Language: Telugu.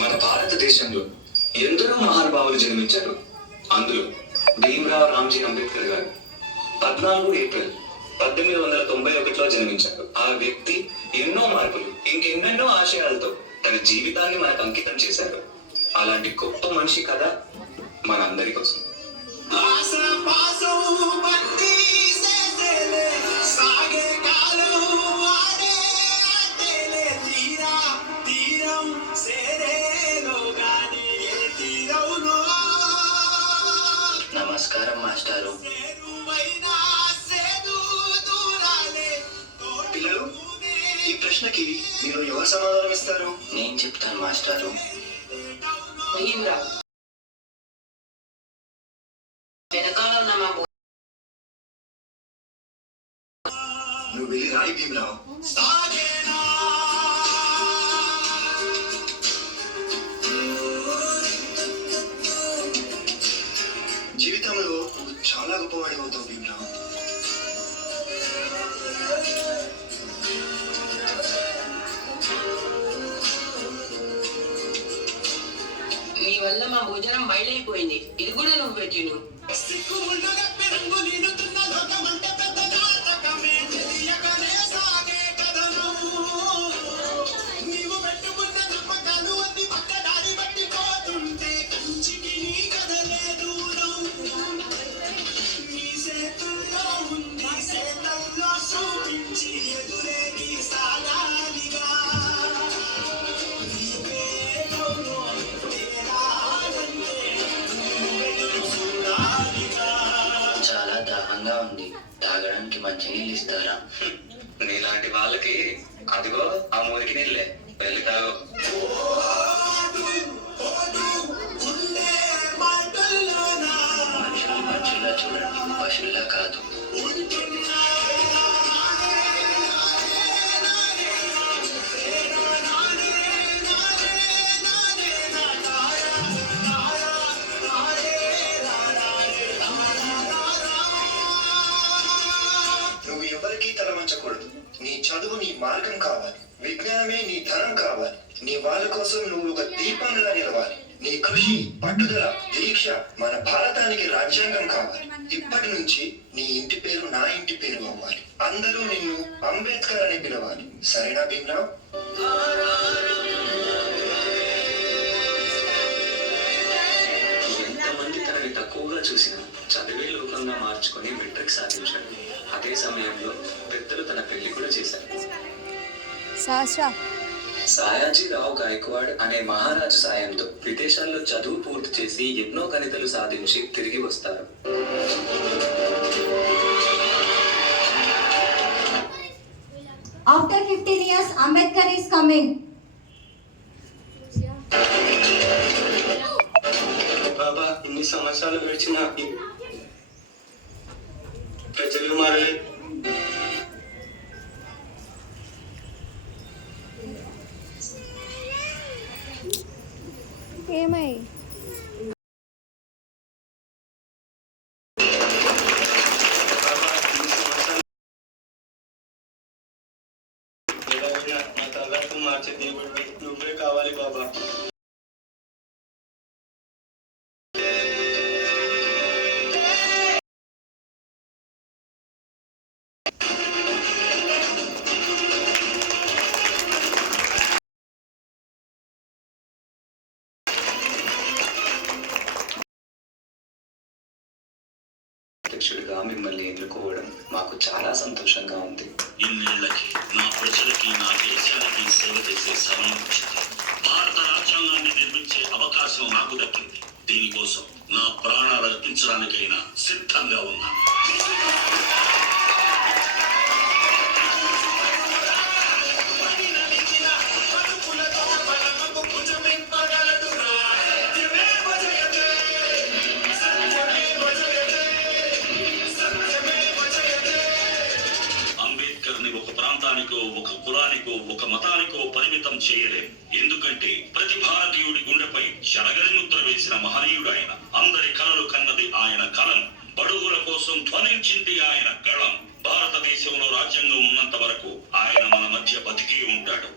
మన భారతదేశంలో ఎందరో మహానుభావులు జన్మించారు. అందులో భీమ్రావ్ రామ్జీ అంబేద్కర్ గారు 14 ఏప్రిల్ 1891లో జన్మించారు. ఆ వ్యక్తి ఎన్నో మార్పులు, ఇంకెన్నెన్నో ఆశయాలతో తన జీవితాన్ని మనకు అంకితం చేశారు. అలాంటి గొప్ప మనిషి కథ మనందరి కోసం. నమస్కారం మాస్టారు. పిల్లలు, ఈ ప్రశ్నకి మీరు ఎవరు సమాధానం ఇస్తారు? నేను చెప్తాను మాస్టారు. వెనకాల ఉన్న మా నువ్వు వెళ్ళి రాయి భీమరావు. జీవితంలో నువ్వు చాలా గొప్పవాడి అవుతావు భీమరావు. నీ వల్ల మా భోజనం బయలైపోయింది. ఇది కూడా నువ్వు పెట్టిను. చాలా దాహంగా ఉంది. తాగడానికి మంచినీళ్ళు ఇస్తారా? నీలాంటి వాళ్ళకి అదిగో ఆ మురికి నీళ్ళే, వెళ్ళి తాగు. మనుషుల్ని మనుషుల్లా చూడండి, పశువుల్లా కాదు. నువ్వు ఎవరికీ తల వంచకూడదు. నీ చదువు నీ మార్గం కావాలి, విజ్ఞానమే నీ ధనం కావాలి. నీ వాళ్ళ కోసం నువ్వు ఒక దీపంలా నిలవాలి. నీ కృషి, పట్టుదల, దీక్ష మన భారతానికి రాజ్యాంగం కావాలి. ఇప్పటి నుంచి నీ ఇంటి పేరు నా ఇంటి పేరు అవ్వాలి. అందరూ నిన్ను అంబేద్కర్ అని పిలవాలి. సరేనా భీమరావు? ఎంతమంది తనని తక్కువగా చూసినా చదివే లోకంగా మార్చుకొని మెట్రిక్ సాధించాడు. అదే సమయంలో పెద్దలు తన పెళ్లి కూడా చేశారు. సాయాజీరావు గాయక్వాడ్ అనే మహారాజు సాయంతో విదేశాల్లో చదువు పూర్తి చేసి ఎన్నో గణితలు సాధించి తిరిగి వస్తారు. After 15 years, Ambedkar is coming. బాబా, ఇన్ని సంవత్సరాలు గడిచిన ప్రజలు మారలే. ఏమై నా తలరాత మార్చే దేవుడు నువ్వే కావాలి బాబా. అధ్యక్షుడిగా మిమ్మల్ని ఎన్నుకోవడం మాకు చాలా సంతోషంగా ఉంది. ఇన్నేళ్లకి నా ప్రజలకి, నా దేశానికి సేవ చేసే సమయం వచ్చింది. భారత రాజ్యాంగాన్ని నిర్మించే అవకాశం నాకు దక్కింది. దీనికోసం నా ప్రాణాలు అర్పించడానికైనా సిద్ధంగా ఉన్నాను. ఒక ప్రాంతానికో, ఒక కులానికో, ఒక మతానికో పరిమితం చేయలేం. ఎందుకంటే ప్రతి భారతీయుడి గుండెపై జనగణి ముద్ర వేసిన మహనీయుడు ఆయన. అందరి కలలు కన్నది ఆయన కలం. బడుగుల కోసం ధ్వనించింది ఆయన గళం. భారతదేశంలో రాజ్యాంగం ఉన్నంత వరకు ఆయన మన మధ్య బతికి ఉంటాడు.